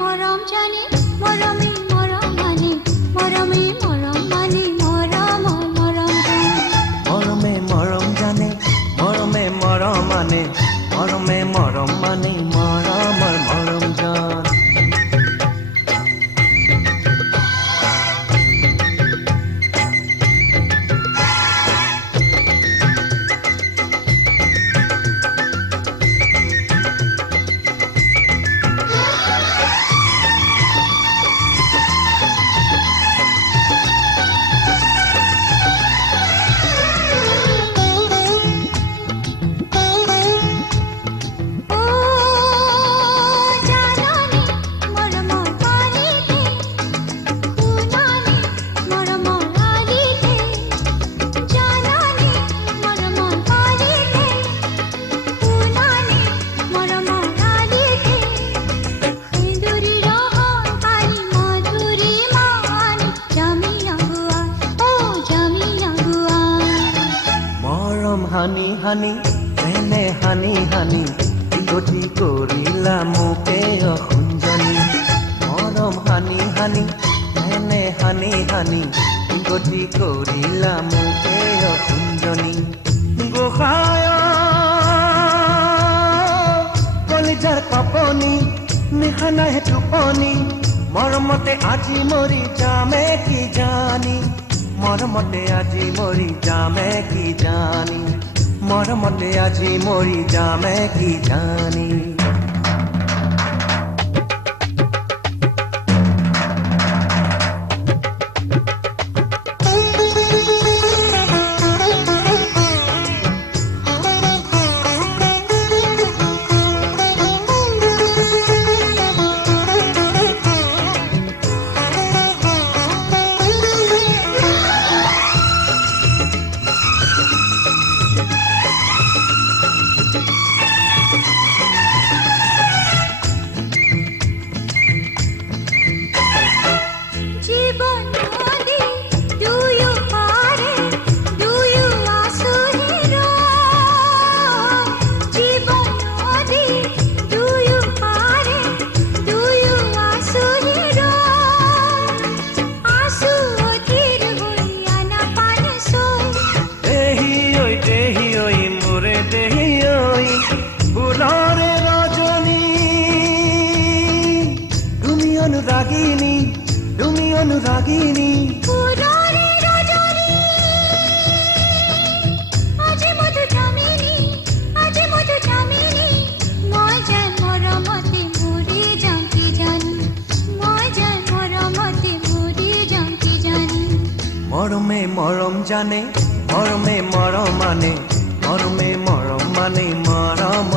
মৰম জানে মৰমে মৰম মানে মৰমে মৰম মানে মৰম মৰম মৰমে মৰম জানে মৰমে মৰম মানে মৰমে মৰম মানে মৰমৰ মৰম জান হানি হানি এনে হানি হানি গতি কৰিলা মোকে অসুঞ্জনী মৰম হানি হানি এনে হানি হানি গতি কৰিলা মোকে অসুঞ্জনী গোসাঁই কলিজাৰ কপনি নিশানাহে টোপনি মৰমতে আজি মৰি যামে কি জানি মৰমতে আজি মৰি যামে কি জানি মৰমতে আজি মৰি যামে কি জানি অনুৰাগিনী তুমি অনুৰাগিনী পুৰৰে ৰজনী আজি মধু জামিনী আজি মধু জামিনী মই জান মৰমতে মুৰি জানকি জানি মই জান মৰমতে মুৰি জানকি জানি মৰমে মৰম জানে মৰমে মৰম মানে মৰমে মৰম মানে মৰম